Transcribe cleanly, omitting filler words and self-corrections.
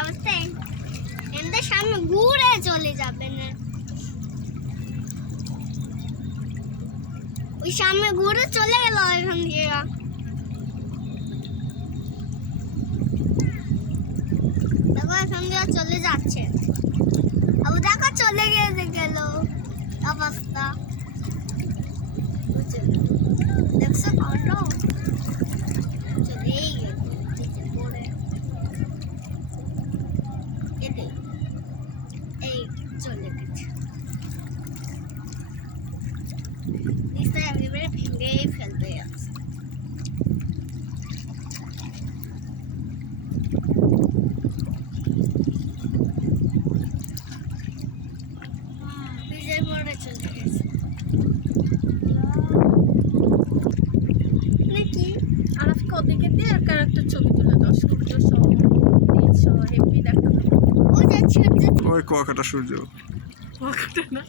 অবস্থায় এদের সামনে ঘুরে চলে যাবে না, ওই সামনে ঘুরে চলে গেল এখান দিয়ে। দেখো এখান দিয়ে চলে যাচ্ছে, আবার দেখো চলে গেল অবস্থা। দেখছো কত চলেই গেল পড়ে, এই চলে গেছে। নিশ্চয়ই একেবারে ভেঙেই ফেলতে যাচ্ছে। বিজয় পরে চলে গেছে নাকি? আরাফকে ওদিকে দিয়ে আর একটা ছবি তুলে দাও, সূর্য সহ নীল সহ হেভি দেখা। ওই যাচ্ছে ওই কুয়াকাটা সূর্য। কুয়াকাটা না।